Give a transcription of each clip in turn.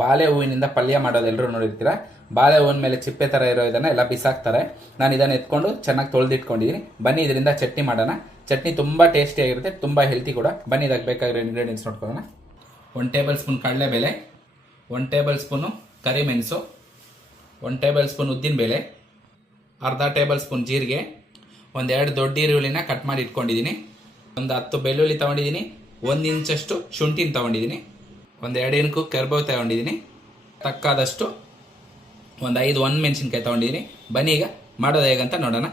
ಬಾಳೆ ಹೂವಿನಿಂದ ಪಲ್ಯ ಮಾಡೋದು ಎಲ್ಲರೂ ನೋಡಿರ್ತೀರ? ಬಾಳೆ ಹೂವಿನ ಮೇಲೆ ಚಿಪ್ಪೆ ಥರ ಇರೋ ಇದನ್ನು ಎಲ್ಲ ಬಿಸಾಕ್ತಾರೆ. ನಾನು ಇದನ್ನು ಎತ್ಕೊಂಡು ಚೆನ್ನಾಗಿ ತೊಳೆದಿಟ್ಕೊಂಡಿದ್ದೀನಿ ಬನ್ನಿ ಇದರಿಂದ ಚಟ್ನಿ ಮಾಡೋಣ. ಚಟ್ನಿ ತುಂಬ ಟೇಸ್ಟಿಯಾಗಿರುತ್ತೆ ತುಂಬ ಹೆಲ್ತಿ ಕೂಡ. ಬನ್ನಿ ಇದಕ್ಕೆ ಬೇಕಾಗಿರೋ ಇಂಗ್ರೀಡಿಯೆಂಟ್ಸ್ ನೋಡ್ಕೊಳ್ಳೋಣ. ಒನ್ ಟೇಬಲ್ ಸ್ಪೂನ್ ಕಡಲೆಬೇಳೆ ಒನ್ ಟೇಬಲ್ ಸ್ಪೂನು ಕರಿಮೆಣಸು ಒನ್ ಟೇಬಲ್ ಸ್ಪೂನ್ ಉದ್ದಿನಬೇಳೆ ಅರ್ಧ ಟೇಬಲ್ ಸ್ಪೂನ್ ಜೀರಿಗೆ ಒಂದೆರಡು ದೊಡ್ಡ ಈರುಳ್ಳಿನ ಕಟ್ ಮಾಡಿ ಇಟ್ಕೊಂಡಿದ್ದೀನಿ ಒಂದು ಹತ್ತು ಬೆಳ್ಳುಳ್ಳಿ ತೊಗೊಂಡಿದ್ದೀನಿ ಒಂದು ಇಂಚಷ್ಟು ಶುಂಠಿನ ತೊಗೊಂಡಿದ್ದೀನಿ ಒಂದು ಎರಡು ಇನ್ಕು ಕರ್ಬೇವು ತಗೊಂಡಿದ್ದೀನಿ. ತಕ್ಕಾದಷ್ಟು ಒಂದು ಐದು ಒಂದು ಮೆಣಸಿನ್ಕಾಯಿ ತೊಗೊಂಡಿದ್ದೀನಿ. ಬನ್ನಿ ಈಗ ಮಾಡೋದು ಹೇಗಂತ ನೋಡೋಣ.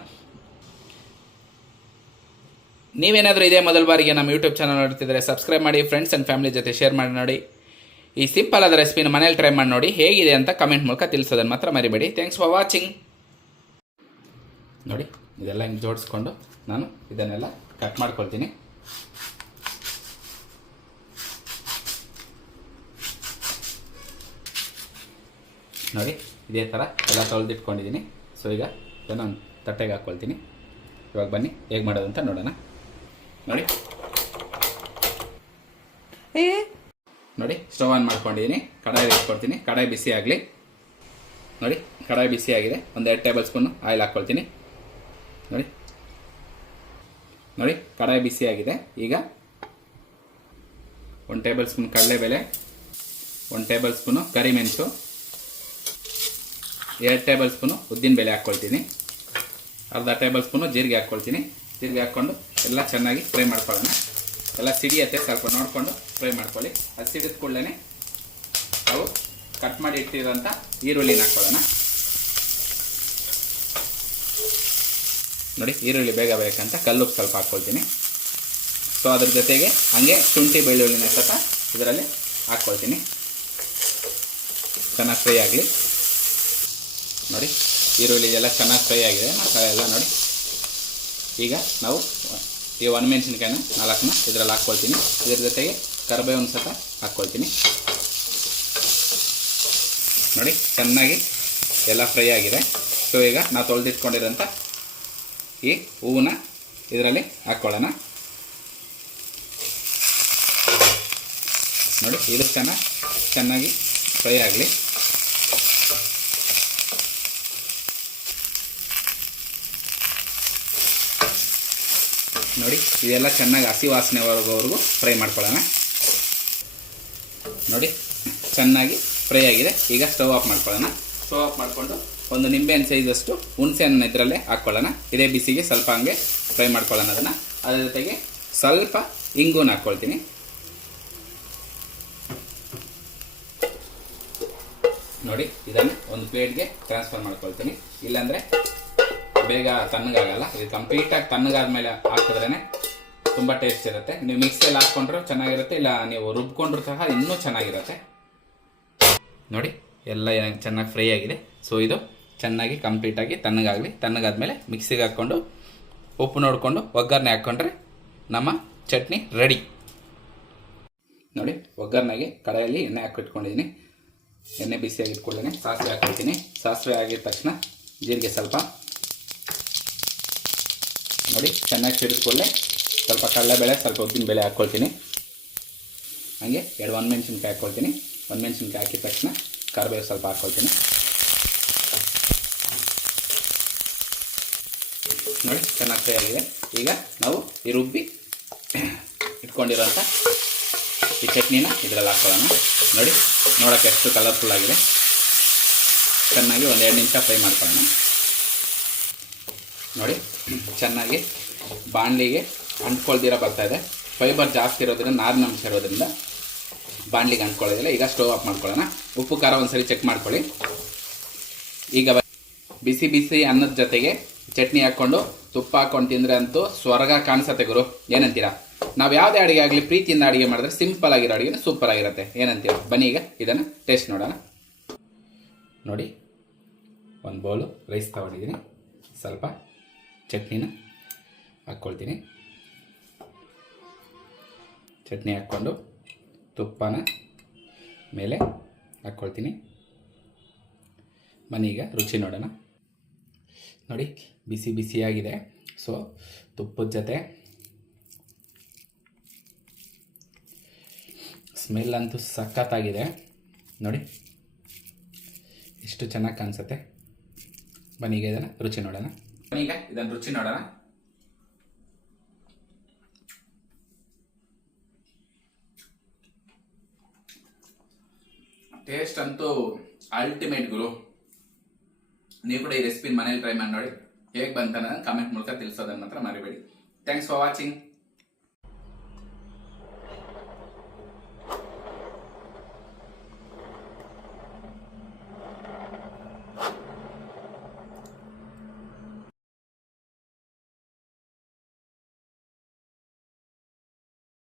ನೀವೇನಾದರೂ ಇದೇ ಮೊದಲ ಬಾರಿಗೆ ನಮ್ಮ ಯೂಟ್ಯೂಬ್ ಚಾನಲ್ ನೋಡ್ತಿದ್ರೆ ಸಬ್ಸ್ಕ್ರೈಬ್ ಮಾಡಿ ಫ್ರೆಂಡ್ಸ್ ಆ್ಯಂಡ್ ಫ್ಯಾಮಿಲಿ ಜೊತೆ ಶೇರ್ ಮಾಡಿ ನೋಡಿ. ಈ ಸಿಂಪಲ್ ಆದ ರೆಸಿಪಿನ ಮನೇಲಿ ಟ್ರೈ ಮಾಡಿ ನೋಡಿ ಹೇಗಿದೆ ಅಂತ ಕಮೆಂಟ್ ಮೂಲಕ ತಿಳಿಸೋದನ್ನು ಮಾತ್ರ ಮರಿಬೇಡಿ. ಥ್ಯಾಂಕ್ಸ್ ಫಾರ್ ವಾಚಿಂಗ್ ನೋಡಿ, ಇದೆಲ್ಲ ಹಿಂಗೆ ಜೋಡಿಸ್ಕೊಂಡು ನಾನು ಇದನ್ನೆಲ್ಲ ಕಟ್ ಮಾಡ್ಕೊಳ್ತೀನಿ. ನೋಡಿ ಇದೇ ಥರ ಎಲ್ಲ ತೊಳೆದಿಟ್ಕೊಂಡಿದ್ದೀನಿ ಸೊ ಈಗ ಇದನ್ನು ಒಂದು ತಟ್ಟೆಗೆ ಹಾಕ್ಕೊಳ್ತೀನಿ ಇವಾಗ ಬನ್ನಿ ಹೇಗೆ ಮಾಡೋದು ಅಂತ ನೋಡೋಣ. ನೋಡಿ. ನೋಡಿ ಸ್ಟವ್ ಆನ್ ಮಾಡ್ಕೊಂಡಿದ್ದೀನಿ ಕಡಾಯಿ ಇಟ್ಕೊಳ್ತೀನಿ ಕಡಾಯಿ ಬಿಸಿ ಆಗಲಿ. ನೋಡಿ ಕಡಾಯಿ ಬಿಸಿ ಆಗಿದೆ. ಒಂದು ಎರಡು ಟೇಬಲ್ ಸ್ಪೂನು ಆಯಿಲ್ ಹಾಕ್ಕೊಳ್ತೀನಿ ನೋಡಿ. ನೋಡಿ ಕಡಾಯಿ ಬಿಸಿ ಆಗಿದೆ. ಈಗ ಒಂದು ಟೇಬಲ್ ಸ್ಪೂನ್ ಕಡಲೆಬೇಳೆ ಒಂದು ಟೇಬಲ್ ಸ್ಪೂನು ಕರಿಮೆಣಸು ಎರಡು ಟೇಬಲ್ ಸ್ಪೂನು ಉದ್ದಿನಬೇಳೆ ಹಾಕ್ಕೊಳ್ತೀನಿ. ಅರ್ಧ ಟೇಬಲ್ ಸ್ಪೂನು ಜೀರಿಗೆ ಹಾಕ್ಕೊಳ್ತೀನಿ. ಜೀರಿಗೆ ಹಾಕ್ಕೊಂಡು ಎಲ್ಲ ಚೆನ್ನಾಗಿ ಫ್ರೈ ಮಾಡ್ಕೊಳ್ಳೋಣ. ಎಲ್ಲ ಸಿಡಿಯತ್ತೆ ಸ್ವಲ್ಪ ನೋಡಿಕೊಂಡು ಫ್ರೈ ಮಾಡ್ಕೊಳ್ಳಿ. ಅದು ಸಿಡಿದ ಕೂಡಲೇ ನಾವು ಕಟ್ ಮಾಡಿ ಇಟ್ಟಿರೋಂಥ ಈರುಳ್ಳಿನ ಹಾಕ್ಕೊಳ್ಳೋಣ. ನೋಡಿ, ಈರುಳ್ಳಿ ಬೇಗ ಬೇಕಂತ ಕಲ್ಲುಪ್ಪು ಸ್ವಲ್ಪ ಹಾಕ್ಕೊಳ್ತೀನಿ. ಸೊ ಅದ್ರ ಜೊತೆಗೆ ಹಾಗೆ ಶುಂಠಿ ಬೆಳ್ಳುಳ್ಳಿನ ಸ್ವಲ್ಪ ಇದರಲ್ಲಿ ಹಾಕ್ಕೊಳ್ತೀನಿ. ಚೆನ್ನಾಗಿ ಫ್ರೈ ಆಗಲಿ. ನೋಡಿ, ಈರುಳ್ಳಿ ಎಲ್ಲ ಚೆನ್ನಾಗಿ ಫ್ರೈ ಆಗಿದೆ. ಮಸಾಲೆ ಎಲ್ಲ ನೋಡಿ. ಈಗ ನಾವು ಈ ಒಣಮೆಣಸಿನ್ಕಾಯಿನ ನಾಲ್ಕನ್ನ ಇದರಲ್ಲಿ ಹಾಕ್ಕೊಳ್ತೀನಿ. ಇದ್ರ ಜೊತೆಗೆ ಕರಿಬೇವನ್ನು ಸಹ ಹಾಕ್ಕೊಳ್ತೀನಿ. ನೋಡಿ, ಚೆನ್ನಾಗಿ ಎಲ್ಲ ಫ್ರೈ ಆಗಿದೆ. ಸೊ ಈಗ ನಾವು ತೊಳೆದಿಟ್ಕೊಂಡಿರೋಂಥ ಈ ಹೂವನ್ನ ಇದರಲ್ಲಿ ಹಾಕ್ಕೊಳ್ಳೋಣ. ನೋಡಿ ಇದು ಚೆನ್ನಾಗಿ ಚೆನ್ನಾಗಿ ಫ್ರೈ ಆಗಲಿ. ನೋಡಿ, ಇದೆಲ್ಲ ಚೆನ್ನಾಗಿ ಹಸಿ ವಾಸನೆವರೆಗೋವರೆಗೂ ಫ್ರೈ ಮಾಡ್ಕೊಳ್ಳೋಣ. ನೋಡಿ, ಚೆನ್ನಾಗಿ ಫ್ರೈ ಆಗಿದೆ. ಈಗ ಸ್ಟವ್ ಆಫ್ ಮಾಡ್ಕೊಳ್ಳೋಣ. ಸ್ಟವ್ ಆಫ್ ಮಾಡಿಕೊಂಡು ಒಂದು ನಿಂಬೆಹಣ್ಣು ಸೈಜಷ್ಟು ಹುಣಸೆಹಣ್ಣು ಇದರಲ್ಲೇ ಹಾಕ್ಕೊಳ್ಳೋಣ. ಇದೇ ಬಿಸಿಗೆ ಸ್ವಲ್ಪ ಹಂಗೆ ಫ್ರೈ ಮಾಡ್ಕೊಳ್ಳೋಣ ಅದನ್ನು. ಅದರ ಜೊತೆಗೆ ಸ್ವಲ್ಪ ಇಂಗೂನ ಹಾಕ್ಕೊಳ್ತೀನಿ. ನೋಡಿ, ಇದನ್ನು ಒಂದು ಪ್ಲೇಟ್ಗೆ ಟ್ರಾನ್ಸ್ಫರ್ ಮಾಡ್ಕೊಳ್ತೀನಿ. ಇಲ್ಲಾಂದರೆ ಬೇಗ ತಣ್ಣಗಾಗಲ್ಲ? ಇದು ಕಂಪ್ಲೀಟಾಗಿ ತಣ್ಣಗಾದ್ಮೇಲೆ ಹಾಕಿದ್ರೇ ತುಂಬ ಟೇಸ್ಟ್ ಇರುತ್ತೆ. ನೀವು ಮಿಕ್ಸಿಯಲ್ಲಿ ಹಾಕ್ಕೊಂಡ್ರೂ ಚೆನ್ನಾಗಿರುತ್ತೆ, ಇಲ್ಲ ನೀವು ರುಬ್ಕೊಂಡ್ರು ಸಹ ಇನ್ನೂ ಚೆನ್ನಾಗಿರುತ್ತೆ. ನೋಡಿ, ಎಲ್ಲ ಚೆನ್ನಾಗಿ ಫ್ರೈ ಆಗಿದೆ. ಸೊ ಇದು ಚೆನ್ನಾಗಿ ಕಂಪ್ಲೀಟಾಗಿ ತಣ್ಣಗಾಗಲಿ. ತಣ್ಣಗಾದ್ಮೇಲೆ ಮಿಕ್ಸಿಗೆ ಹಾಕ್ಕೊಂಡು, ಉಪ್ಪು ನೋಡಿಕೊಂಡು, ಒಗ್ಗರಣೆ ಹಾಕ್ಕೊಂಡ್ರೆ ನಮ್ಮ ಚಟ್ನಿ ರೆಡಿ ನೋಡಿ, ಒಗ್ಗರಣೆಗೆ ಕಡೆಯಲ್ಲಿ ಎಣ್ಣೆ ಹಾಕಿಟ್ಕೊಂಡಿದ್ದೀನಿ ಎಣ್ಣೆ ಬಿಸಿಯಾಗಿ ಇಟ್ಕೊಳ್ಳೇನೆ ಸಾಸಿವೆ ಹಾಕ್ಕೊಳ್ತೀನಿ ಸಾಸಿವೆ ಆಗಿದ ತಕ್ಷಣ ಜೀರಿಗೆ ಸ್ವಲ್ಪ ನೋಡಿ, ಚೆನ್ನಾಗಿ ಸೇರಿಸ್ಕೊಳ್ಳೆ. ಸ್ವಲ್ಪ ಕಡಲೆಬೇಳೆ, ಸ್ವಲ್ಪ ಉದ್ದಿನ ಬೇಳೆ ಹಾಕ್ಕೊಳ್ತೀನಿ. ಹಾಗೆ ಎರಡು ಒಂದು ಮೆಣಸಿನ್ಕಾಯಿ ಹಾಕ್ಕೊಳ್ತೀನಿ. ಒಂದು ಮೆಣಸಿನ್ಕಾಯಿ ಹಾಕಿದ ತಕ್ಷಣ ಕರಿಬೇವು ಸ್ವಲ್ಪ ಹಾಕ್ಕೊಳ್ತೀನಿ. ನೋಡಿ, ಚೆನ್ನಾಗಿ ಆಗಿದೆ ಈಗ ನಾವು ಈ ರುಬ್ಬಿ ಇಟ್ಕೊಂಡಿರೋಂಥ ಈ ಚಟ್ನಿನ ಇದರಲ್ಲಿ ಹಾಕ್ಕೊಳ್ಳೋಣ ನೋಡಿ ನೋಡೋಕ್ಕೆ ಎಷ್ಟು ಕಲರ್ಫುಲ್ ಆಗಿದೆ. ಚೆನ್ನಾಗಿ ಒಂದು ಎರಡು ನಿಮಿಷ ಫ್ರೈ ಮಾಡ್ಕೊಳ್ಳೋಣ. ನೋಡಿ, ಚೆನ್ನಾಗಿ ಬಾಣಲಿಗೆ ಅಂಟ್ಕೊಳ್ದಿರ ಬರ್ತಾ ಇದೆ. ಫೈಬರ್ ಜಾಸ್ತಿ ಇರೋದ್ರಿಂದ, ನಾರಿನ ಅಂಶ ಇರೋದ್ರಿಂದ ಬಾಣಲಿಗೆ ಅಂಟ್ಕೊಳ್ಳೋದಿಲ್ಲ. ಈಗ ಸ್ಟವ್ ಆಫ್ ಮಾಡ್ಕೊಳ್ಳೋಣ. ಉಪ್ಪು, ಖಾರ ಒಂದ್ಸರಿ ಚೆಕ್ ಮಾಡ್ಕೊಳ್ಳಿ. ಈಗ ಬಿಸಿ ಬಿಸಿ ಅನ್ನದ ಜೊತೆಗೆ ಚಟ್ನಿ ಹಾಕ್ಕೊಂಡು ತುಪ್ಪ ಹಾಕೊಂಡು ತಿಂದರೆ ಅಂತೂ ಸ್ವರ್ಗ ಕಾಣಿಸತ್ತೆ ಗುರು. ಏನಂತೀರಾ? ನಾವು ಯಾವುದೇ ಅಡುಗೆ ಆಗಲಿ, ಪ್ರೀತಿಯಿಂದ ಅಡುಗೆ ಮಾಡಿದ್ರೆ ಸಿಂಪಲ್ ಆಗಿರೋ ಅಡುಗೆ ಸೂಪರ್ ಆಗಿರುತ್ತೆ. ಏನಂತೀರ? ಬನ್ನಿ ಈಗ ಇದನ್ನು ಟೇಸ್ಟ್ ನೋಡೋಣ. ನೋಡಿ, ಒಂದು ಬೌಲು ರೈಸ್ ತಗೊಂಡಿದ್ದೀನಿ. ಸ್ವಲ್ಪ ಚಟ್ನಿನ ಹಾಕ್ಕೊಳ್ತೀನಿ. ಚಟ್ನಿ ಹಾಕ್ಕೊಂಡು ತುಪ್ಪನ ಮೇಲೆ ಹಾಕ್ಕೊಳ್ತೀನಿ. ಈಗ ರುಚಿ ನೋಡೋಣ. ನೋಡಿ, ಬಿಸಿ ಬಿಸಿಯಾಗಿದೆ. ಸೊ, ತುಪ್ಪದ ಜೊತೆ ಸ್ಮೆಲ್ ಅಂತೂ ಸಖತ್ತಾಗಿದೆ. ನೋಡಿ, ಎಷ್ಟು ಚೆನ್ನಾಗಿ ಕಾಣಿಸುತ್ತೆ. ಬನ್ನಿ ಈಗ ಇದನ್ನು ರುಚಿ ನೋಡೋಣ. ಈಗ ಇದನ್ನು ರುಚಿ ನೋಡೋಣ ಟೇಸ್ಟ್ ಅಂತೂ ಅಲ್ಟಿಮೇಟ್ ಗುರು ನೀವು ಕೂಡ ಈ ರೆಸಿಪಿ ಮನೇಲಿ ಟ್ರೈ ಮಾಡಿ ನೋಡಿ ಹೇಗೆ ಬಂತ ಕಾಮೆಂಟ್ ಮೂಲಕ ತಿಳಿಸೋದನ್ನ ಮಾತ್ರ ಮರಿಬೇಡಿ ಥ್ಯಾಂಕ್ಸ್ ಫಾರ್ ವಾಚಿಂಗ್